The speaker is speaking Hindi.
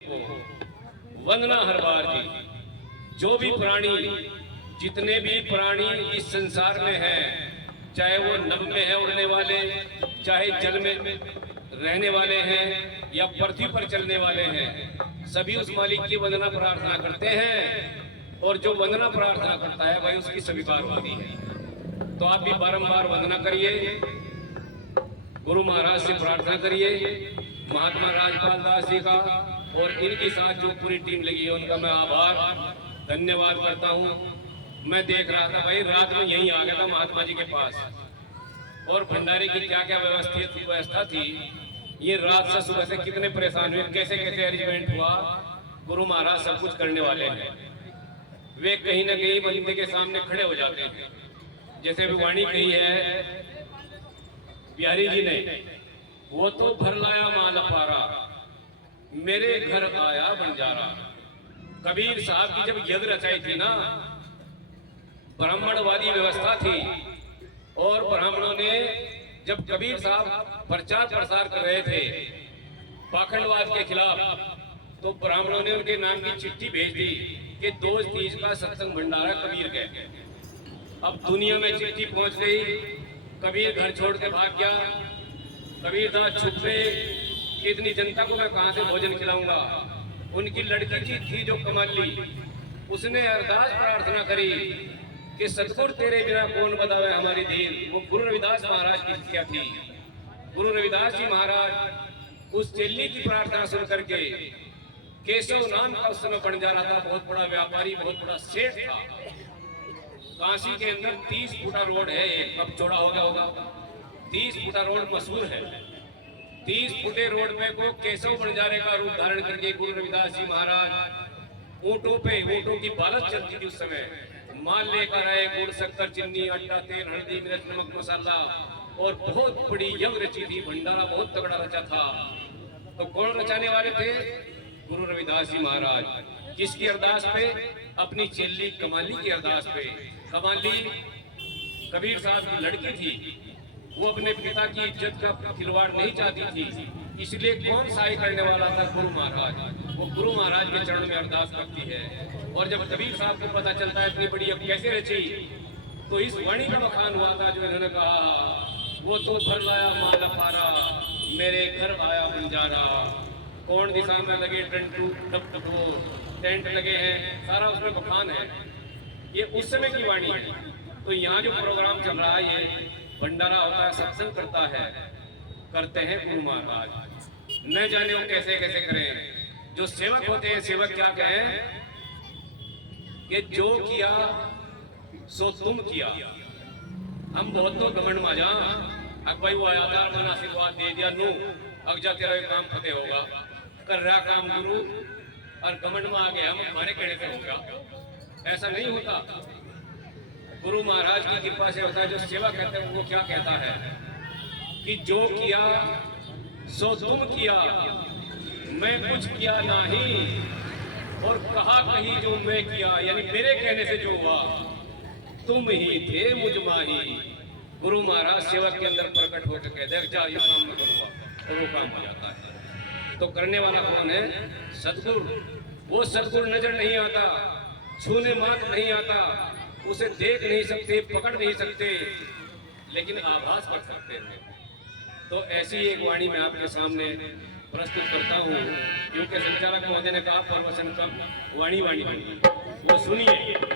वंदना हर बार की। जो भी प्राणी, जितने भी प्राणी इस संसार में हैं, चाहे वो नभ में है उड़ने वाले, चाहे जल में रहने वाले हैं या पृथ्वी पर चलने वाले हैं, सभी उस मालिक की वंदना प्रार्थना करते हैं। और जो वंदना प्रार्थना करता है भाई उसकी स्वीकार होती है। तो आप भी बारंबार वंदना करिए, गुरु महाराज से प्रार्थना करिए, महात्मा राजपाल दास जी का और इनके साथ जो पूरी टीम लगी है उनका मैं आभार धन्यवाद करता हूँ। मैं देख रहा था भाई, रात में यहीं आ गया था महात्मा जी के पास, और भंडारे की क्या क्या व्यवस्था थी, ये रात से सुबह से कितने परेशान हुए, कैसे कैसे अरेंजमेंट हुआ। गुरु महाराज सब कुछ करने वाले हैं, वे कहीं ना कहीं बंदे के सामने खड़े हो जाते हैं। जैसे अभी वाणी कही है बिहारी जी ने, वो तो भर लाया माल अपारा, मेरे घर आया बंजारा। कबीर साहब की जब यज्ञ रचाई थी ना, ब्राह्मणवादी व्यवस्था थी, और ब्राह्मणों ने जब कबीर साहब प्रचार प्रसार कर रहे थे पाखंडवाद के खिलाफ, तो ब्राह्मणों ने उनके नाम की चिट्ठी भेज दी कि 2 का सत्संग भंडारा कबीर गए। अब दुनिया में चिट्ठी पहुंच गई, कबीर घर छोड़ के भाग गया, कबीरदास छुप गए कि इतनी जनता को मैं कहां से भोजन खिलाऊंगा। उनकी लड़की जी थी जो कमाली, उसने अरदास प्रार्थना करी कि सतगुरु तेरे बिना कौन बतावे हमारी दीन। वो गुरु रविदास महाराज की शिष्या थी। गुरु रविदास जी महाराज उस चेली की प्रार्थना सुन करके, केशव नाम का उस समय बन जा रहा था, बहुत बड़ा व्यापारी, बहुत बड़ा सेठ था। काशी के अंदर 30 फुटा रोड है, अब चौड़ा हो गया होगा। 30 फुटा रोड मशहूर है। 30 फुटे रोड में को केशव बंजारे का रूप धारण करके गुरु रविदास जी महाराज ऊंटों पे, ऊंटों की बालत चलती थी उस समय, माल लेकर आए, गुड़ शक्कर चीनी आटा तेल हल्दी मिर्च नमक मसाला, और बहुत बड़ी यज्ञ रची थी, भंडारा बहुत तगड़ा रचा था। तो कौन रचाने वाले थे? गुरु रविदास जी महाराज। किसकी अरदास पे? अपनी चेली कमाली की अरदास पे। कमाली कबीर साहब की लड़की थी, वो अपने पिता की इज्जत का खिलवाड़ नहीं चाहती थी, इसलिए कौन सहाय करने वाला था? गुरु महाराज। वो गुरु महाराज के चरण में अरदास करती है। और जब कबीर साहब को पता चलता है इतनी बड़ी अब कैसे रची, तो इस वाणी का बखान हुआ था जो इन्होंने कहा, वो तो भर लाया माल अपारा, मेरे घर आया बंजारा। कौन दिशा में लगे टेंट लगे हैं, सारा उसमें बखान है। ये उस समय की वाणी है। तो यहाँ जो प्रोग्राम चल रहा है, ये भंडारा होता है, सत्संग करते हैं गुरु महाराज। न जाने वो कैसे कैसे करें। जो सेवक होते हैं, सेवक क्या कहें कि जो किया सो तुम किया। हम बहुत तो घमंड में जा, अब भाई वो आया था, मन आशीर्वाद दे दिया, नू अब जा तेरा काम फतेह होगा, कर रहा काम गुरु, और घमंड में आ गए हम, हमारे कहने से होगा। ऐसा नहीं होता। गुरु महाराज की कृपा से होता है। जो सेवा कहते हैं वो क्या कहता है कि जो किया सो तुम किया, मैं कुछ किया नहीं, और कहा कहीं जो मैं किया, यानी मेरे कहने से जो हुआ, तुम ही थे मुझ माही। गुरु महाराज सेवक के अंदर प्रकट होकर कहते हैं जा ये काम मैं करूंगा, और वो काम हो जाता है। तो करने वाला कौन है? सतगुरु। वो सतगुरु नजर नहीं आता, छूने मात्र नहीं आता, उसे देख नहीं सकते, पकड़ नहीं सकते, लेकिन आभास कर सकते हैं। तो ऐसी एक वाणी मैं आपके सामने प्रस्तुत करता हूँ, क्योंकि संचालक महोदय ने कहा प्रवचन कम वाणी वाणी, वो सुनिए।